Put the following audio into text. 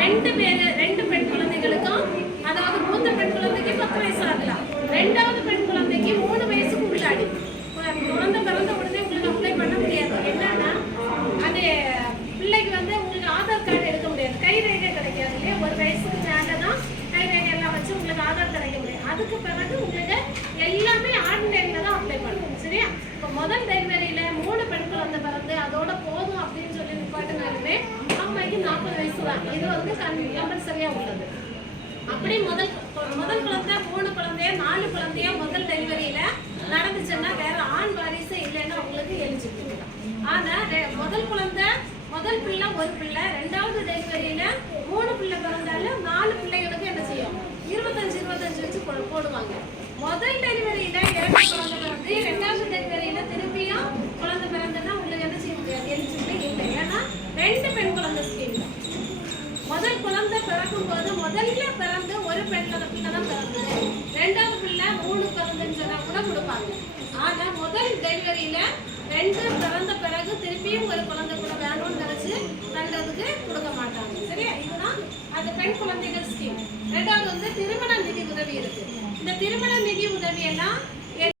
ரெண்டு பெண் குழந்தைகளுக்கும், அதாவது மூத்த பெண் குழந்தைக்கு 10 வயசு ஆகலாம், ரெண்டாவது பெண் குழந்தைக்கு 3 வயசுக்கு உள்ளாடி. குழந்தை பிறந்த உடனே உங்களுக்கு அப்ளை பண்ண முடியாது. என்னன்னா அது பிள்ளைக்கு வந்து உங்களுக்கு ஆதார் கார்டு எடுக்க முடியாது, கைரேகை கிடைக்காது இல்லையா. 1 வயசுக்கு மேலே தான் கைரேகை எல்லாம் வச்சு உங்களுக்கு ஆதார் கிடைக்க முடியும். அதுக்கு பிறகு உங்களுக்கு எல்லாமே ஆன்லைனில் தான் அப்ளை பண்ணணும். சரியா? இப்போ முதல் டெலிவரியில் 3 பெண் குழந்தை பிறந்து அதோட போதும் அப்படின்னு சொல்லி நிப்பாட்டினாலுமே அம்மாய்க்கு 40 வயசு தான். இது வந்து கம்பல்சரியாக உள்ளது. அப்படி முதல் குழந்தை 3 குழந்தைய 4 குழந்தைய முதல் டெலிவரியில் நடந்துச்சுன்னா வேற ஆண் வாரிசு இல்லைன்னா உங்களுக்கு எலிஜிபிள் தான். ஆனால் முதல் பிள்ளை 1 பிள்ளை, ரெண்டாவது டெலிவரியில் 3 பிள்ளை பிறந்தாலும் 4 பிள்ளைகளுக்கு என்ன செய்யும், 25 வச்சு போடுவாங்க. முதல் டெலிவரியில் 2 குழந்தை பிறந்து, ரெண்டாவது டெலிவரியில் திருப்பியும் குழந்தை பிறந்ததுன்னா உங்களுக்கு என்ன செய்ய முடியாது, எலிஜிபிள் இல்லை. ஏன்னா 2 பெண் குழந்தை ஸ்கீம் தான். முதல் குழந்தை பிறக்கும் போது முதல்ல பிறந்து 1 பெண் பிள்ளை தான் பிறந்தது, ரெண்டாவது பிள்ளை 3 பிறந்துன்னு சொன்னா கூட கொடுப்பாங்க. ஆனால் முதல் டெலிவரியில் 2 பிறந்த பிறகு திருப்பியும் 1 குழந்தை கூட வேணும்னு நினைச்சு தண்டதுக்கு கொடுக்க மாட்டாங்க. சரியா? இதுதான் அந்த பெண் குழந்தைகள் ஸ்கீம். ரெண்டாவது வந்து திருமண நிதி உதவி இருக்கு. இந்த திருமண நிதி உதவியெல்லாம்